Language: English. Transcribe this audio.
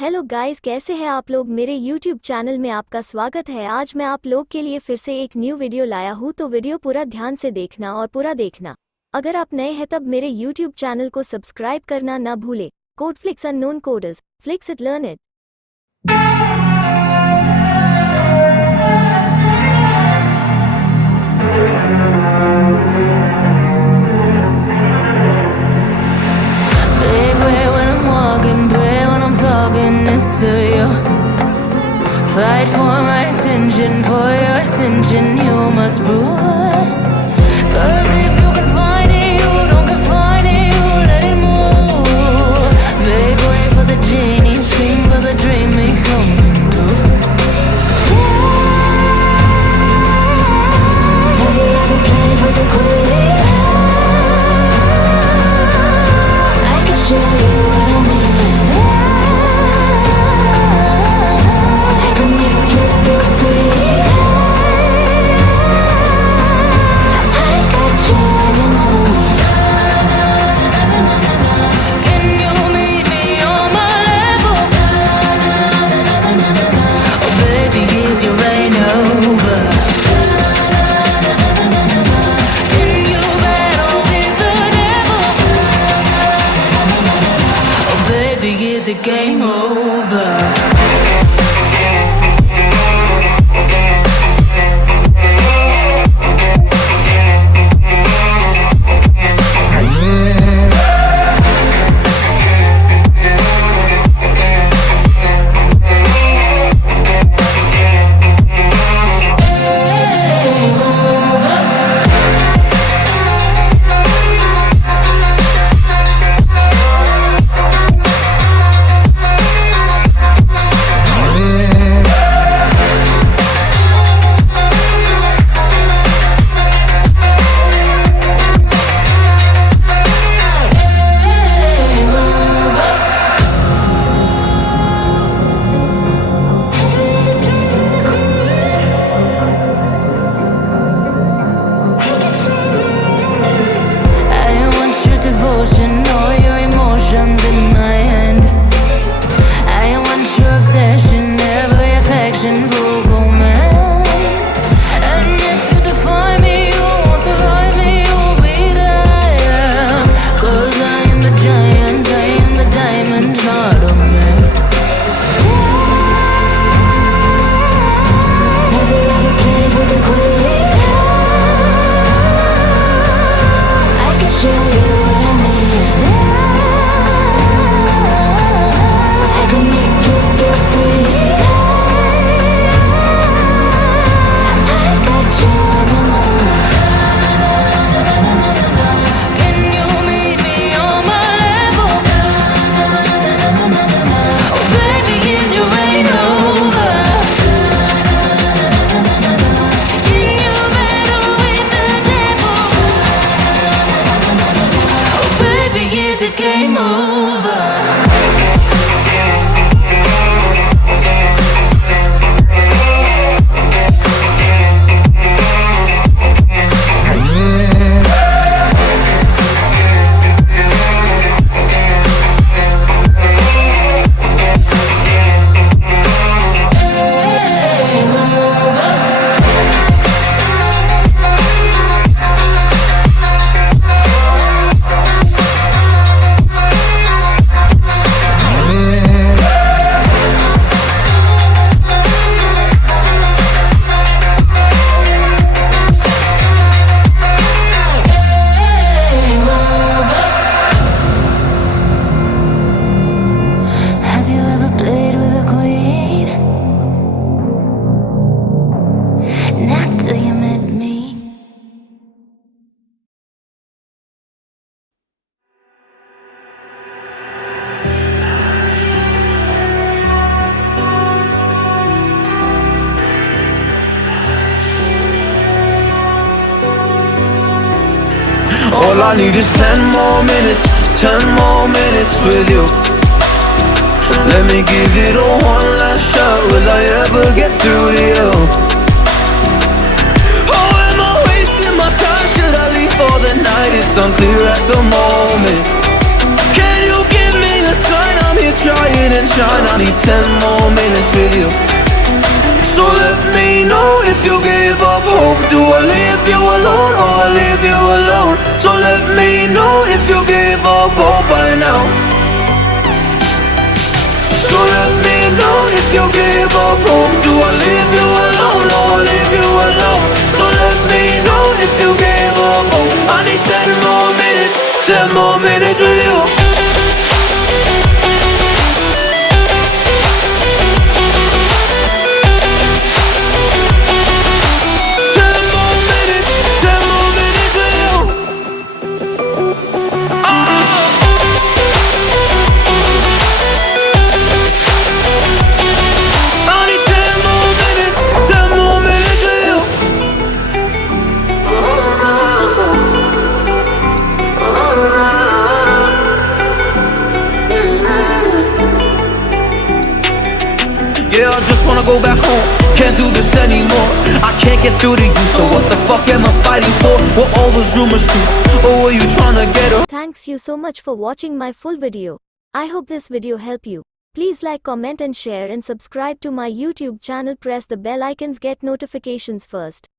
Hello guys, कैसे हैं आप लोग। मेरे यूट्यूब चैनल में आपका स्वागत है। आज मैं आप लोग के लिए फिर से एक न्यू वीडियो लाया हूँ, तो वीडियो पूरा ध्यान से देखना और पूरा देखना। अगर आप नए हैं तब मेरे यूट्यूब चैनल को सब्सक्राइब करना ना भूले। Codeflix unknown coders, flix it, learn it. Fight for my attention, for your ascension, you must prove. Cause if you can find it, you don't confine it, you let it move. Make way for the genie, scream for the dream, may come true. Have you ever played with a queen? I can show you what I mean. Is the game over? All your emotions in my hand. I want your obsession, every affection, full man. And if you define me, you won't survive me, you'll be there. Cause I am the giant, I am the diamond, not a man. Have you ever played with a queen? I can show you what I mean. Game over. All I need is 10 more minutes, 10 more minutes with you. Let me give it a one last shot. Will I ever get through to you? Oh, am I wasting my time? Should I leave for the night? It's unclear at the moment. Can you give me a sign? I'm here trying and trying. I need 10 more minutes with you. So let me know if you give up hope. Do I leave you alone or I leave you alone? So let me know if you give up hope by now. So let me know if you give up hope. Do I leave you alone or I leave you alone? So let me know if you give up hope. I need 10 more minutes, 10 more minutes with you. Yeah, I just wanna go back home. Can't do this anymore. I can't get through to you, so what the fuck am I fighting for? What all those rumors do? Or were you trying to get her? Thanks you so much for watching my full video. I hope this video helped you. Please like, comment and share and subscribe to my YouTube channel. Press the bell icons, get notifications first.